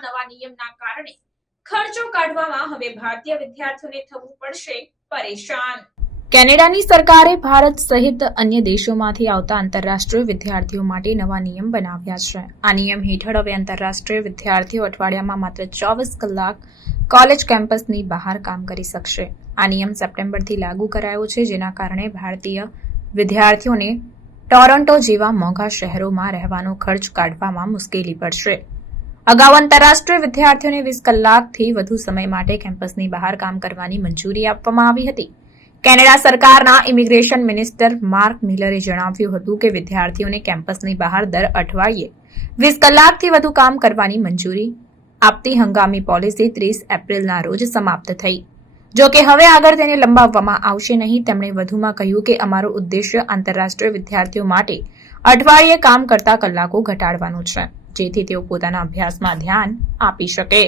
નવા કેનેડાની સરકારે ભારત સહિત અન્ય દેશોમાંથી આવતા આંતરરાષ્ટ્રીય વિદ્યાર્થીઓ માટે નવા નિયમ બનાવ્યા છે. આ નિયમ હેઠળ હવે આંતરરાષ્ટ્રીય વિદ્યાર્થીઓ અઠવાડિયામાં માત્ર ચોવીસ કલાક કોલેજ કેમ્પસની બહાર કામ કરી શકશે. આ નિયમ સપ્ટેમ્બરથી લાગુ કરાયો છે, જેના કારણે ભારતીય વિદ્યાર્થીઓને ટોરોન્ટો જેવા મોંઘા શહેરોમાં રહેવાનો ખર્ચ કાઢવામાં મુશ્કેલી પડશે. અગાઉ આંતરરાષ્ટ્રીય વિદ્યાર્થીઓને વીસ કલાકથી વધુ સમય માટે કેમ્પસની બહાર કામ કરવાની મંજૂરી આપવામાં આવી હતી. કેનેડા સરકારના ઇમિગ્રેશન મિનિસ્ટર માર્ક મિલરે જણાવ્યું હતું કે વિદ્યાર્થીઓને કેમ્પસની બહાર દર અઠવાડિયે વીસ કલાકથી વધુ કામ કરવાની મંજૂરી આપતી હંગામી પોલિસી ત્રીસ એપ્રિલના રોજ સમાપ્ત થઈ. જો કે હવે આગળ તેને લંબાવવામાં આવશે નહીં, તેમણે વધુમાં કહ્યું કે અમારો ઉદ્દેશ્ય આંતરરાષ્ટ્રીય વિદ્યાર્થીઓ માટે અઠવાડિયે કામ કરતા કલાકો ઘટાડવાનો છે, જેથી તેઓ પોતાના અભ્યાસમાં ધ્યાન આપી શકે.